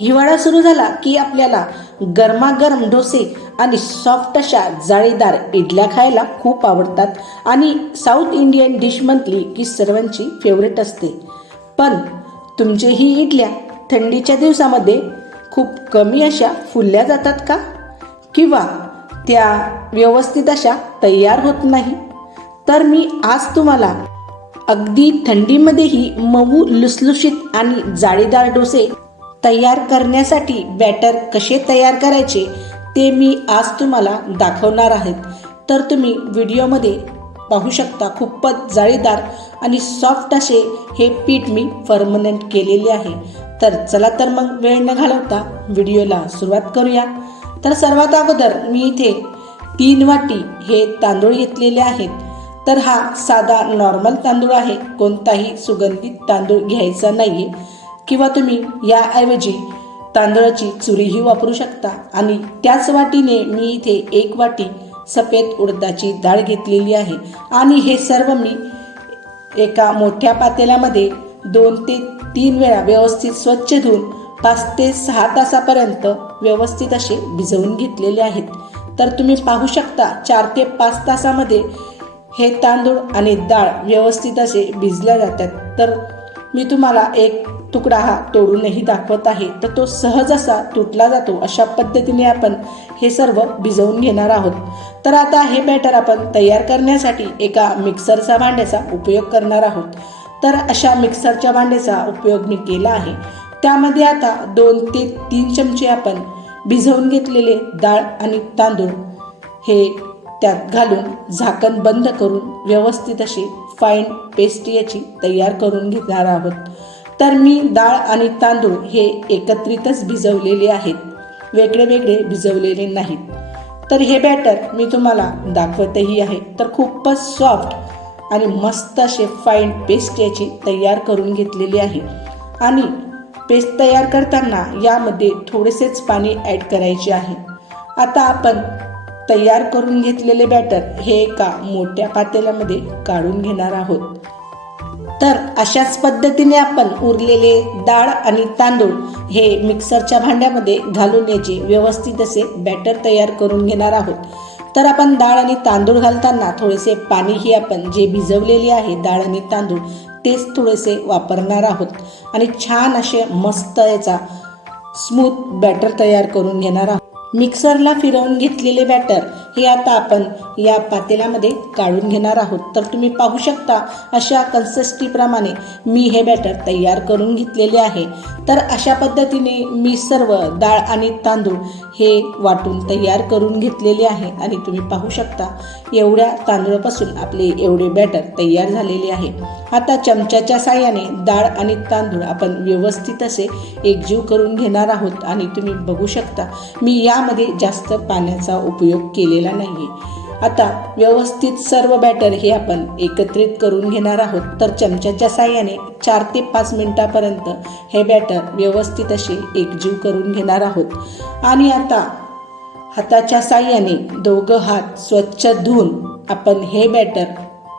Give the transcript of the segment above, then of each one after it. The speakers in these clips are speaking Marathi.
हिवाळा सुरू झाला की आपल्याला गरमागरम डोसे आणि सॉफ्ट अशा जाळीदार इडल्या खायला खूप आवडतात. आणि साऊथ इंडियन डिश म्हटली की सर्वांची फेवरेट असते. पण तुमची ही इडल्या थंडीच्या दिवसामध्ये खूप कमी अशा फुलल्या जातात का? किंवा त्या व्यवस्थित अशा तयार होत नाही? तर मी आज तुम्हाला अगदी थंडीमध्येही मऊ लुसलुशीत आणि जाळीदार डोसे तयार करण्यासाठी बॅटर कसे तयार करायचे ते मी आज तुम्हाला दाखवणार आहेत. तर तुम्ही व्हिडिओमध्ये पाहू शकता खूपच जाळीदार आणि सॉफ्ट असे हे पीठ मी परमनंट केलेले आहे. तर चला तर मग वेळ न घालवता व्हिडिओला सुरुवात करूया. तर सर्वात अगोदर मी इथे तीन वाटी हे तांदूळ घेतलेले आहेत. तर हा साधा नॉर्मल तांदूळ आहे कोणताही सुगंधित तांदूळ घ्यायचा नाही आहे किंवा तुम्ही याऐवजी तांदळाची चुरीही वापरू शकता. आणि त्याच वाटीने मी इथे एक वाटी सफेद उडदाची डाळ घेतलेली आहे. आणि हे सर्व मी एका मोठ्या पातेल्यामध्ये दोन ते तीन वेळा व्यवस्थित स्वच्छ धुवून पाच ते सहा तासापर्यंत व्यवस्थित असे भिजवून घेतलेले आहेत. तर तुम्ही पाहू शकता चार ते पाच तासामध्ये हे तांदूळ आणि डाळ व्यवस्थित असे भिजल्या जातात. तर मी तुम्हाला एक तुकडा हा तोडूनही दाखवत आहे. तर तो सहज असा तुटला जातो. अशा पद्धतीने आपण हे सर्व भिजवून घेणार आहोत. तर आता हे बॅटर आपण तयार करण्यासाठी एका मिक्सरचा भांड्याचा उपयोग करणार आहोत. तर अशा मिक्सरच्या भांड्याचा उपयोग मी केला आहे. त्यामध्ये आता दोन ते तीन चमचे आपण भिजवून घेतलेले डाळ आणि तांदूळ हे त्यात घालून झाकण बंद करून व्यवस्थित अशी फाईन पेस्ट याची तयार करून घेणार आहोत. तर मी डाळ आणि तांदूळ हे एकत्रितच भिजवलेले आहेत. वेगळे वेगळे भिजवलेले नाहीत. तर हे बॅटर मी तुम्हाला दाखवतही आहे. तर खूपच सॉफ्ट आणि मस्त असे फाईन पेस्ट याची तयार करून घेतलेली आहे. आणि पेस्ट तयार करताना यामध्ये थोडेसेच पाणी ॲड करायचे आहे. आता आपण तयार करून घेतलेले बॅटर हे एका मोठ्या पातेल्यामध्ये काढून घेणार आहोत. तर अशाच पद्धतीने आपण उरलेले डाळ आणि तांदूळ हे मिक्सरच्या भांड्यामध्ये घालून याचे व्यवस्थित असे बॅटर तयार करून घेणार आहोत. तर आपण डाळ आणि तांदूळ घालताना थोडेसे पाणीही आपण जे भिजवलेले आहे डाळ आणि तांदूळ तेच थोडेसे वापरणार आहोत आणि छान असे मस्त याचा स्मूथ बॅटर तयार करून घेणार आहोत. मिक्सरला फिरवून घेतलेले बॅटर हे आता आपण या पातेल्यामध्ये काढून घेणार आहोत. तर तुम्ही पाहू शकता अशा कन्सिस्टीप्रमाणे मी हे बॅटर तयार करून घेतलेले आहे. तर अशा पद्धतीने मी सर्व डाळ आणि तांदूळ हे वाटून तयार करून घेतलेले आहे. आणि तुम्ही पाहू शकता एवढ्या तांदूळापासून आपले एवढे बॅटर तयार झालेले आहे. आता चमच्याच्या साह्याने डाळ आणि तांदूळ आपण व्यवस्थित असे एकजीव करून घेणार आहोत. आणि तुम्ही बघू शकता मी यामध्ये जास्त पाण्याचा उपयोग केलेला नाही. आता व्यवस्थित सर्व बॅटर हे आपण एकत्रित करून घेणार आहोत. तर चमच्याच्या साह्याने चार ते पाच मिनिटापर्यंत हे बॅटर व्यवस्थित असे एकजीव करून घेणार आहोत. आणि आता हाताच्या साह्याने दोघं हात स्वच्छ धुवून आपण हे बॅटर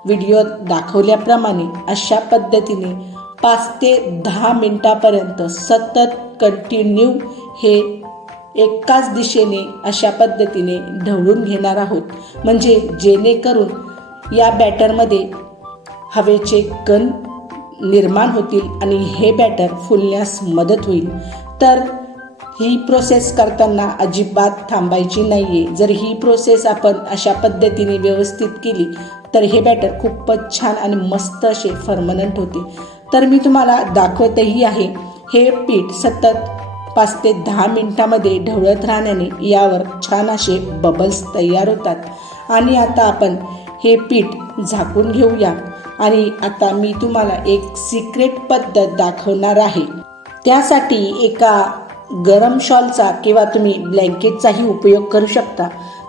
व्हिडिओत दाखवल्याप्रमाणे अशा पद्धतीने पाच ते दहा मिनटापर्यंत सतत कंटिन्यू हे एकाच दिशेने अशा पद्धतीने ढवळून घेणार आहोत. म्हणजे जेणेकरून या बॅटरमध्ये हवेचे कण निर्माण होतील आणि हे बॅटर फुलण्यास मदत होईल. तर ही प्रोसेस करताना अजिबात थांबायची नाही आहे जर ही प्रोसेस आपण अशा पद्धतीने व्यवस्थित केली तर हे बॅटर खूपच छान आणि मस्त असे फर्मनंट होते. तर मी तुम्हाला दाखवतही आहे हे पीठ सतत पाच ते दहा मिनिटामध्ये ढवळत राहण्याने यावर छान असे बबल्स तयार होतात. आणि आता आपण हे पीठ झाकून घेऊया. आणि आता मी तुम्हाला एक सिक्रेट पद्धत दाखवणार आहे. त्यासाठी एका गरम शॉलचा किंवा तुम्ही ब्लँकेटचाही उपयोग करू शकता.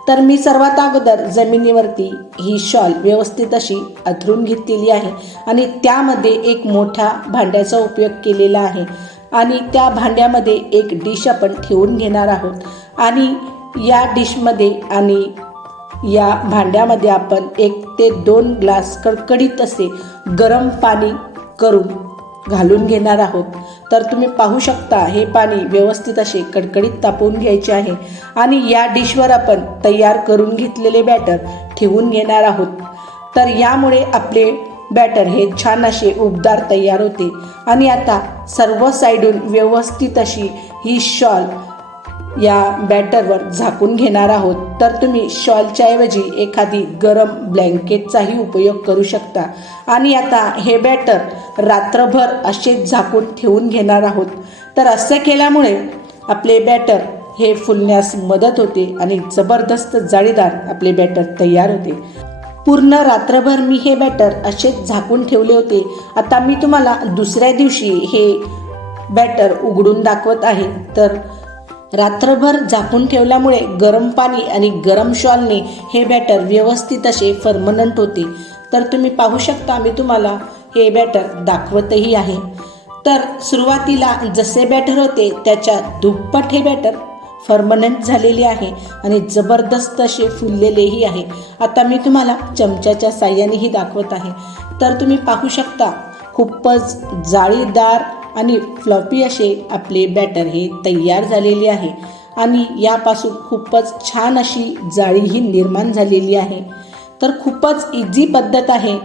तर मी सर्वात अगोदर जमिनीवरती ही शॉल व्यवस्थित अशी अथरून घेतलेली आहे. आणि त्यामध्ये एक मोठ्या भांड्याचा उपयोग केलेला आहे. आणि त्या भांड्यामध्ये एक डिश आपण ठेवून घेणार आहोत. आणि या डिशमध्ये आणि या भांड्यामध्ये आपण एक ते दोन ग्लास कडकडीत असे गरम पाणी करून घालून घेणार आहोत. तर तुम्ही पाहू शकता हे पाणी व्यवस्थित असे कडकडीत तापवून घ्यायचे आहे. आणि या डिशवर आपण तयार करून घेतलेले बॅटर ठेवून घेणार आहोत. तर यामुळे आपले बॅटर हे छान असे उबदार तयार होते. आणि आता सर्व साईडून व्यवस्थित अशी ही शॉल या बॅटरवर झाकून घेणार आहोत. तर तुम्ही शॉलच्या ऐवजी एखादी गरम ब्लँकेटचाही उपयोग करू शकता. आणि आता हे बॅटर रात्रभर असे झाकून ठेवून घेणार आहोत. तर असे केल्यामुळे आपले बॅटर हे फुलण्यास मदत होते आणि जबरदस्त जाळीदार आपले बॅटर तयार होते. पूर्ण रात्रभर मी हे बॅटर असेच झाकून ठेवले होते. आता मी तुम्हाला दुसऱ्या दिवशी हे बॅटर उघडून दाखवत आहे. तर रात्रभर झाकून ठेवल्यामुळे गरम पाणी आणि गरम शॉलने हे बॅटर व्यवस्थित असे फर्मनंट होते. तर तुम्ही पाहू शकता मी तुम्हाला हे बॅटर दाखवतही आहे. तर सुरुवातीला जसे बॅटर होते त्याच्या दुप्पट हे बॅटर फर्मनंट झालेली आहे आणि जबरदस्त असे फुललेलेही आहे. आता मी तुम्हाला चमच्याच्या साह्यानेही दाखवत आहे. तर तुम्ही पाहू शकता खूपच जाळीदार आणि फ्लॉपी असे आपले बॅटर हे तयार झालेले आहे. आणि यापासून खूपच छान अशी जाळीही निर्माण झालेली आहे. तर खूपच इझी पद्धत आहे.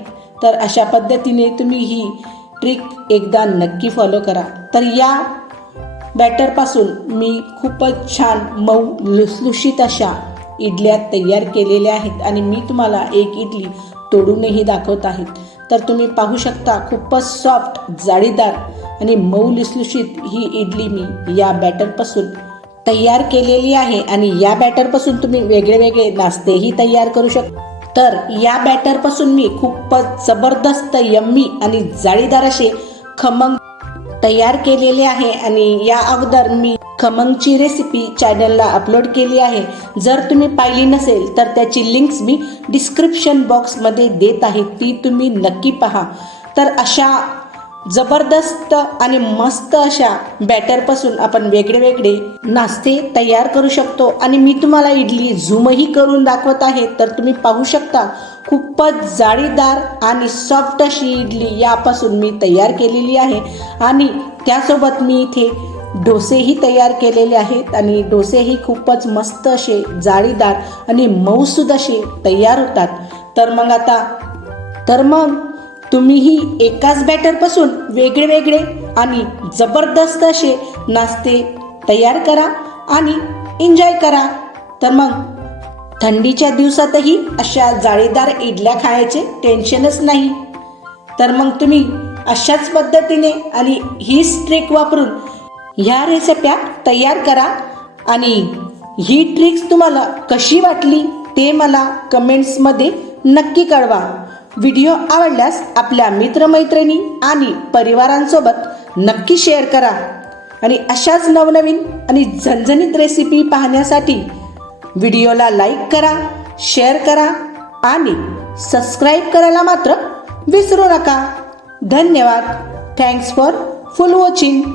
तर अशा पद्धतीने तुम्ही ही ट्रिक एकदा नक्की फॉलो करा. तर या बॅटरपासून मी खूपच छान मऊ लुसलुशीत अशा इडल्या तयार केलेल्या आहेत आणि मी तुम्हाला एक इडली तोडूनही दाखवत आहेत तर तुम्ही पाहू शकता खूपच सॉफ्ट जाळीदार आणि मऊ लुसलुशीत ही इडली मी या बॅटरपासून तयार केलेली आहे आणि या बॅटरपासून तुम्ही वेगळे वेगळे नाश्तेही तयार करू शकता तर या बॅटरपासून मी खूपच जबरदस्त यम्मी आणि जाळीदार असे खमंग तयार केलेले आहे आणि या अगोदर मी खमंगची रेसिपी चॅनलला अपलोड केली आहे. जर तुम्ही पाहिली नसेल तर त्याची लिंक्स मी डिस्क्रिप्शन बॉक्समध्ये देत आहे. ती तुम्ही नक्की पहा. तर अशा जबरदस्त आणि मस्त अशा बॅटरपासून आपण वेगळे वेगळे नाश्ते तयार करू शकतो. आणि मी तुम्हाला इडली झूमही करून दाखवत आहे तर तुम्ही पाहू शकता खूपच जाळीदार आणि सॉफ्ट अशी इडली यापासून मी तयार केलेली आहे. आणि त्यासोबत मी इथे डोसेही तयार केलेले आहेत आणि डोसेही खूपच मस्त असे जाळीदार आणि मऊसूद असे तयार होतात. तर मग आता तर मग तुम्हीही एकाच बॅटरपासून वेगळे वेगळे आणि जबरदस्त असे नाश्ते तयार करा आणि एन्जॉय करा. तर मग थंडीच्या दिवसातही अशा जाळीदार इडल्या खायचे टेन्शनच नाही. तर मग तुम्ही अशाच पद्धतीने आणि हीच ट्रिक वापरून ह्या रेसिप्या तयार करा आणि ही ट्रिक्स तुम्हाला कशी वाटली ते मला कमेंट्समध्ये नक्की कळवा. व्हिडिओ आवडल्यास आपल्या मित्रमैत्रिणी आणि परिवारांसोबत नक्की शेअर करा. आणि अशाच नवनवीन आणि झणझणीत रेसिपी पाहण्यासाठी व्हिडिओला लाईक करा शेअर करा आणि सबस्क्राईब करायला मात्र विसरू नका. धन्यवाद. Thanks for full watching